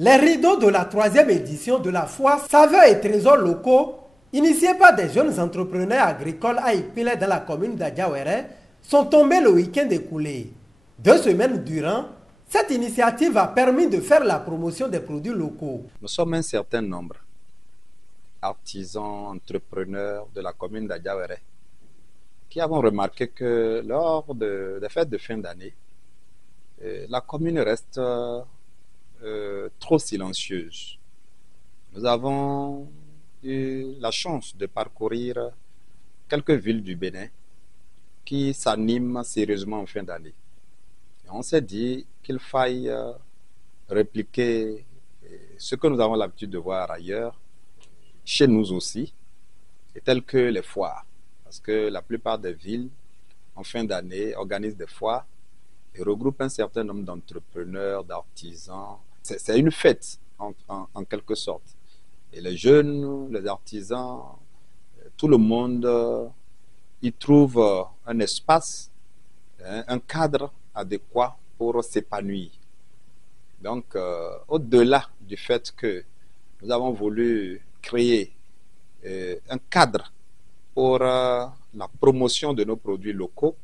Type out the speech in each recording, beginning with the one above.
Les rideaux de la troisième édition de la foire Saveurs et Trésors locaux, initiés par des jeunes entrepreneurs agricoles à Ipile dans la commune d'Adjawere, sont tombés le week-end écoulé. 2 semaines durant, cette initiative a permis de faire la promotion des produits locaux. Nous sommes un certain nombre, artisans, entrepreneurs de la commune d'Adjawere, qui avons remarqué que lors des fêtes de fin d'année, la commune reste trop silencieuse. Nous avons eu la chance de parcourir quelques villes du Bénin qui s'animent sérieusement en fin d'année. Et on s'est dit qu'il faille répliquer ce que nous avons l'habitude de voir ailleurs, chez nous aussi, et telles que les foires. Parce que la plupart des villes, en fin d'année, organisent des foires et regroupent un certain nombre d'entrepreneurs, d'artisans. C'est une fête, en quelque sorte. Et les jeunes, les artisans, tout le monde y trouve un espace, un cadre adéquat pour s'épanouir. Donc, au-delà du fait que nous avons voulu créer un cadre pour la promotion de nos produits locaux,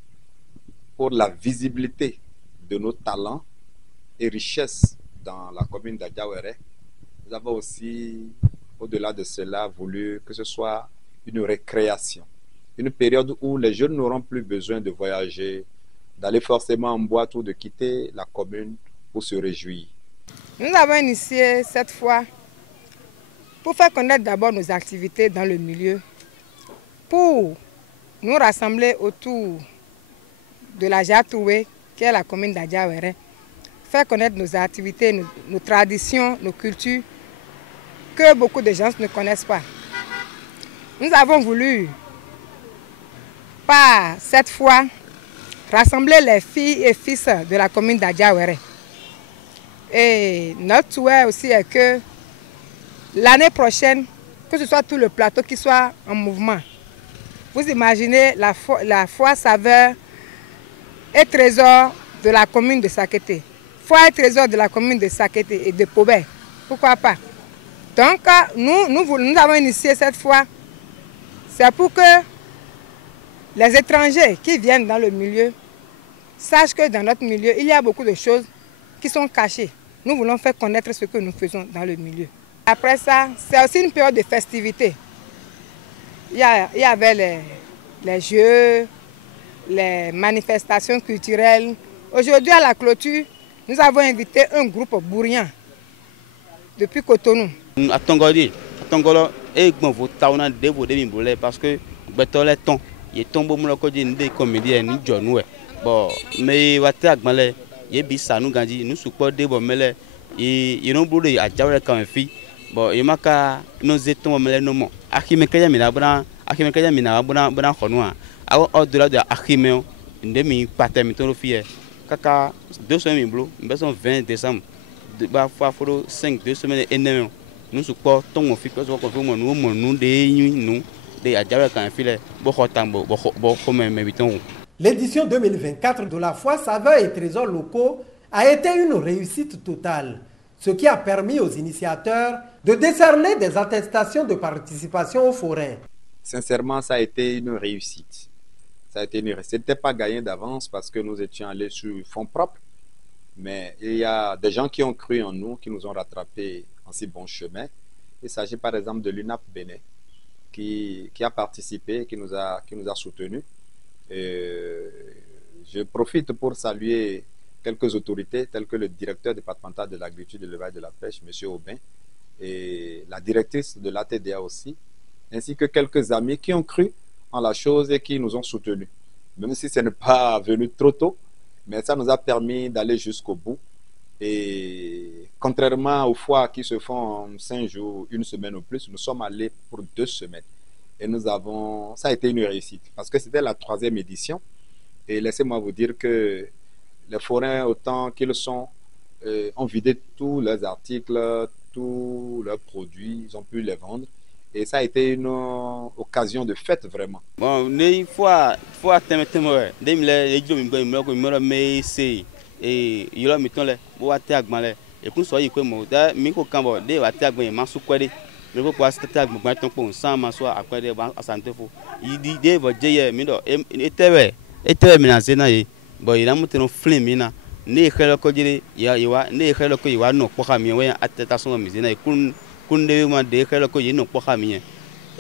pour la visibilité de nos talents et richesses dans la commune d'Adjawere, nous avons aussi, au-delà de cela, voulu que ce soit une récréation, une période où les jeunes n'auront plus besoin de voyager, d'aller forcément en boîte ou de quitter la commune pour se réjouir. Nous avons initié cette fois pour faire connaître d'abord nos activités dans le milieu, pour nous rassembler autour de la Jatoué, qui est la commune d'Adjawere, faire connaître nos activités, nos traditions, nos cultures, que beaucoup de gens ne connaissent pas. Nous avons voulu, par cette fois, rassembler les filles et fils de la commune d'Adjawere. Et notre souhait aussi est que l'année prochaine, que ce soit tout le plateau qui soit en mouvement. Vous imaginez la foire Saveurs et Trésors de la commune de Sakété. Foire et Trésors de la commune de Sakété et de Pobé. Pourquoi pas? Donc, nous avons initié cette fois. C'est pour que les étrangers qui viennent dans le milieu sachent que dans notre milieu, il y a beaucoup de choses qui sont cachées. Nous voulons faire connaître ce que nous faisons dans le milieu. Après ça, c'est aussi une période de festivité. Il y avait les jeux, les manifestations culturelles. Aujourd'hui, à la clôture, nous avons invité un groupe bourrian depuis Cotonou. À Tongodi, et parce que les temps, il tombe au des comédiens, nous John bon, mais Watak Yebisa nous gandi nous support des bomele et non boulé à Djawere quand fille bon et maka nos étons mele non akime kaya mina bran akime kaya mina bran khonwa au-delà de akime ndemi patem to fie kaka 2 semaines blo beson 20 décembre de ba fois 5 2 semaines et non nous support ton fille parce qu'on fait nous des nous des à Djawere quand fille bo khotambo bo khome mebiton. L'édition 2024 de la foire Saveurs et Trésors locaux a été une réussite totale, ce qui a permis aux initiateurs de décerner des attestations de participation aux forains. Sincèrement, ça a été une réussite. C'était pas gagné d'avance parce que nous étions allés sur fonds propres, mais il y a des gens qui ont cru en nous, qui nous ont rattrapés en si bon chemin. Il s'agit par exemple de l'UNAP Bénin qui a participé, qui nous a soutenus. Je profite pour saluer quelques autorités telles que le directeur départemental de l'agriculture, de l'élevage et de la pêche, M. Aubin, et la directrice de l'ATDA aussi, ainsi que quelques amis qui ont cru en la chose et qui nous ont soutenus. Même si ce n'est pas venu trop tôt, mais ça nous a permis d'aller jusqu'au bout. Et contrairement aux foires qui se font en 5 jours, 1 semaine ou plus, nous sommes allés pour 2 semaines. Et ça a été une réussite parce que c'était la 3e édition. Et laissez-moi vous dire que les forains, autant qu'ils sont, ont vidé tous leurs articles, tous leurs produits, ils ont pu les vendre. Et ça a été une occasion de fête vraiment. Bon, il faut attendre, et il y a et qu'on soit quoi moi miko kambo de wa ta gben ma su kwede me ko kwa sta gben ton pon sans ma so akwede ba asante fo yi di de bo je mi do etebe mi na zena yi bo ira mu teno film mi na ne khelo ko jire ya yiwa ne khelo ko yiwa no ko khami we ateta so mi zena kun de ma de khelo ko yi no ko khami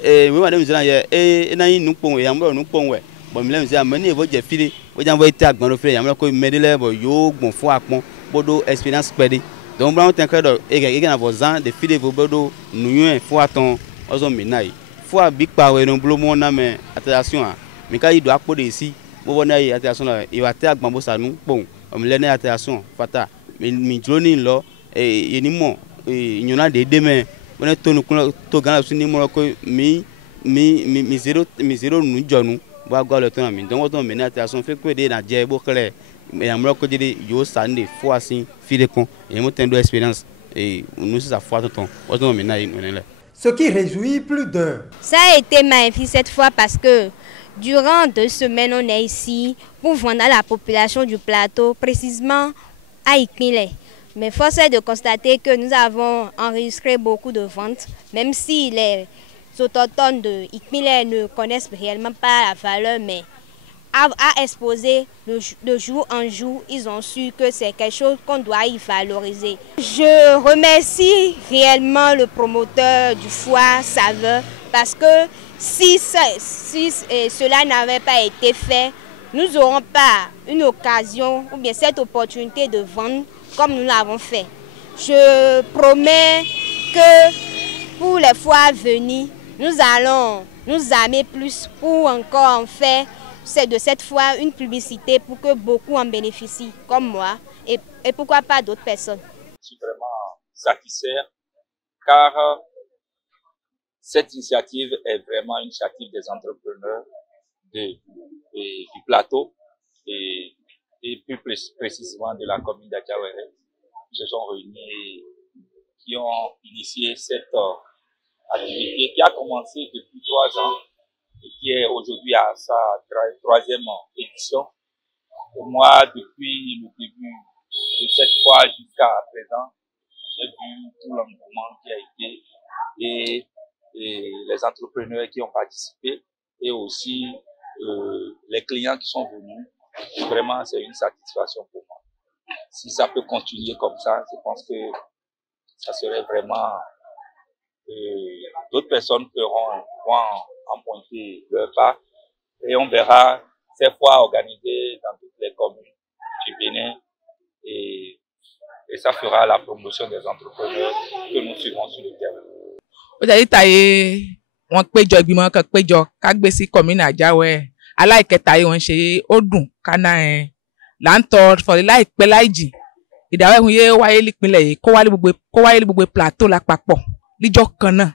we ma de mi zena ye na yi nu pon we ya mo nu pon we bo mi le mi zena me ni bo je fili bo jan bo ita agbon lo fili ya mo ko medele bo yo gbon fo apon bodo experience pedi donc blanc ten credo e na vozan de fili vo bodo nuyen fo aton ozo minai fo abi pa we no blo mo na me attention a mi ka yi do apo de ici bo bona yi attention la e wa te agbon bo sa nu pon o mi le na attention fata mi drone lo e ni mo nyona de me bona to nu to gan la su ni mo ko mi zero nu jonu bo agwa le to na mi donc o to mi na attention fait que de na je bo clair mais en moi que dit yo sande fois assim file con et moi tendo expérience et nous ça fois ton autant maintenant ce qui réjouit plus d'un. Ça a été magnifique cette fois parce que durant 2 semaines on est ici pour vendre à la population du plateau, précisément à Ikmile. Mais force est de constater que nous avons enregistré beaucoup de ventes, même si les autochtones de Ikmile ne connaissent réellement pas la valeur, mais à exposer de jour en jour, ils ont su que c'est quelque chose qu'on doit y valoriser. Je remercie réellement le promoteur du foire Saveur parce que si cela n'avait pas été fait, nous n'aurons pas une occasion ou bien cette opportunité de vendre comme nous l'avons fait. Je promets que pour les foires à venir, nous allons nous armer plus pour encore en faire. C'est de cette fois une publicité pour que beaucoup en bénéficient, comme moi, et pourquoi pas d'autres personnes. Je suis vraiment satisfait car cette initiative est vraiment une initiative des entrepreneurs du plateau et plus précisément de la commune d'Adjawere qui se sont réunis et qui ont initié cette activité qui a commencé depuis 3 ans. Et qui est aujourd'hui à sa 3e édition. Pour moi, depuis le début de cette fois jusqu'à présent, j'ai vu tout l'engouement qui a été et les entrepreneurs qui ont participé et aussi les clients qui sont venus. Vraiment, c'est une satisfaction pour moi. Si ça peut continuer comme ça, je pense que ça serait vraiment... d'autres personnes vont emprunter leur part et on verra ces fois organisées dans toutes les communes du Bénin et ça fera la promotion des entrepreneurs que nous suivons sur le terrain. Aujourd'hui, taillé on péjọ ìgbìmọ̀ kan péjọ ká gbé sí commune Àjáwẹ́ aláìkẹta yìí wọ́n ṣe ó dùn kánà ẹ̀ là ń tọ́ fọ̀lẹ́ láìpẹ́ láìjì ìdáwọ́ ẹ̀hún yé wáyé nípínlẹ̀ yìí kó wáyé ní gbogbo plateau lápapọ̀ líjọ́ kan náà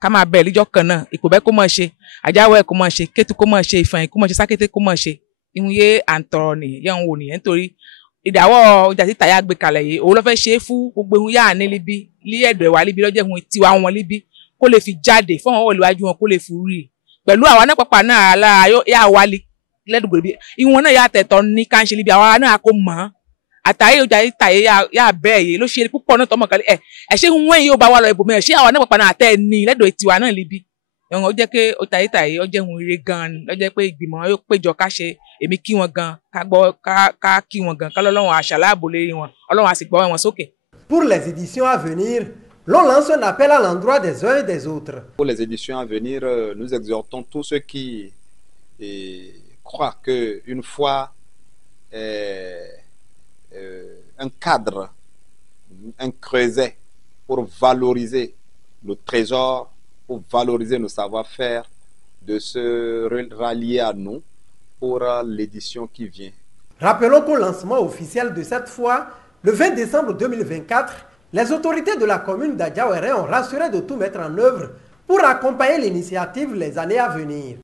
ká máa bẹ̀ líjọ́ kan náà Ìpòbẹ́ kó máa ṣe Àjáwẹ́ kó máa ṣe Kétu kó máa ṣe Ìfàyìn kó máa ṣe Sákété kó máa ṣe ìhun yé à ń tọrọ nìyẹn ń wò nìyẹn nítorí ìdáwọ́ ọjà títà yá gbé kalẹ̀ yìí òun ló fẹ́ ṣe é fún gbogbo ìhun yá ní líbí lí ẹ̀dọ̀ ẹ̀wà líbí lọ́jọ́ ìhun tiwa wọn líbí kó lè fi jáde fún àwọn olùwájú wọn kó lè fi rí pẹ̀lú àwọn náà pàpà náà alára yá wá lẹ́dùgbò líbí ìhun náà yá tẹ̀tọ̀ ní ká ń ṣe líbí àwọn náà kó mọ̀ ọ́n àtàyè ọjà títà yá bẹ́ẹ̀ yìí ló ṣe púpọ̀ náà tọmọ kan ṣé ń wọ́n yìí ó bá wà lọ ibòmíràn ṣé àwọn náà pàpà náà àtẹ̀ ní lẹ́dọ̀ tiwa náà líbí ẹ̀wọ̀n ó jẹ́ pé ọjà títà yìí ó jẹ́ ohun ire gan-an ló jẹ́ pé ìgbìmọ̀ yóò péjọ ká ṣe èmi kí wọn gan ká gbọ́ ká kí wọn gan ká lọ́lọ́run àṣàláàbò lérí wọn Ọlọ́run á sì gbọ́ wọn sókè. Pour les éditions à venir, l'on lance un appel à l'endroit des uns et des autres. Pour les éditions à venir, nous exhortons tous ceux qui croient qu'une fois un cadre, un creuset pour valoriser le trésor, pour valoriser nos savoir-faire, de se rallier à nous pour l'édition qui vient. Rappelons qu'au lancement officiel de cette fois, le 20 décembre 2024, les autorités de la commune d'Adjawere ont rassuré de tout mettre en œuvre pour accompagner l'initiative les années à venir.